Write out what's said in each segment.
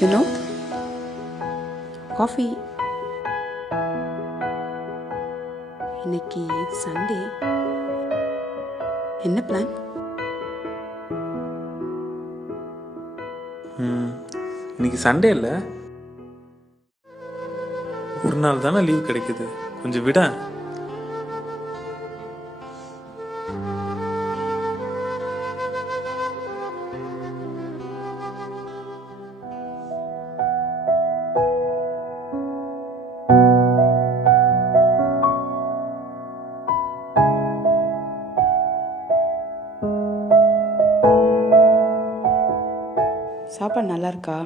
You know? Coffee இன்னைக்கு Sunday என்ன plan ம், இன்னைக்கு சண்டே இல்லை? ஒரு நாள் தானே லீவ் கிடைக்குது. கொஞ்சம் விட. சாப்பாடு நல்லா இருக்கா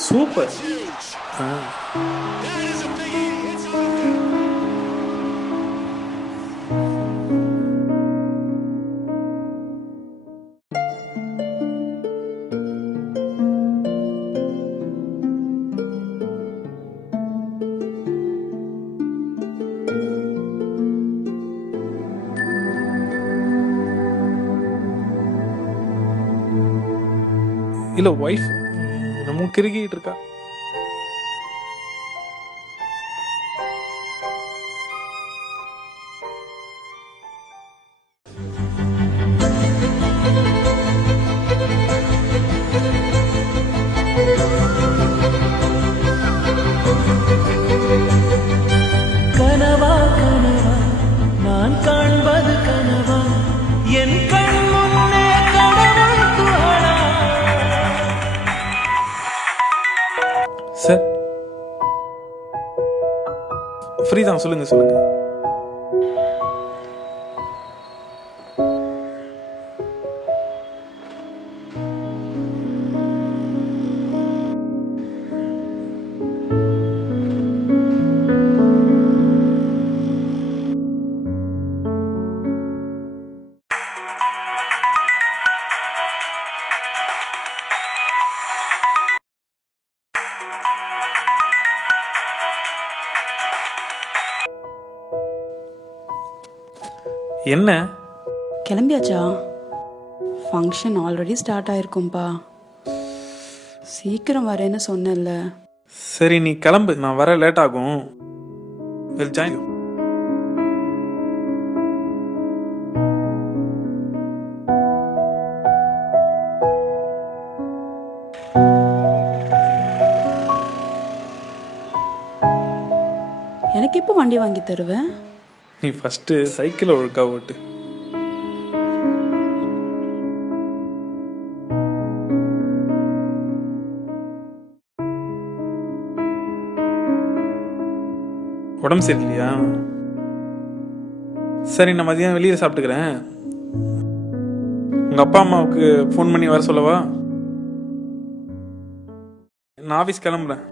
சூப்பர் இல்ல ஒய்ஃப் இன்னமும் கிறுகிட்டு இருக்கா. ஃப்ரீ தான் சொல்லுங்க சொல்லுங்க. என்ன? கிளம்பியாச்சா? ஃபங்க்ஷன் ஆல்ரெடி ஸ்டார்ட் ஆயிருக்கும்பா. சீக்கிரம் வரேன்னு சொன்னேன்ல. சரி நீ கிளம்பு. நான் வர லேட் ஆகும். வில் ஜாயின் எனக்கு எப்போ வண்டி வாங்கி தருவேன் நீ ஃபஸ்ட்டு சைக்கிளை ஒழுக்கா ஓட்டு உடம்பு சரியில்லையா? சரி நான் மதியம் வெளியே சாப்பிட்டுக்கிறேன். உங்கள் அப்பா அம்மாவுக்கு ஃபோன் பண்ணி வர சொல்லவா? நான் ஆஃபீஸ் கிளம்புறேன்.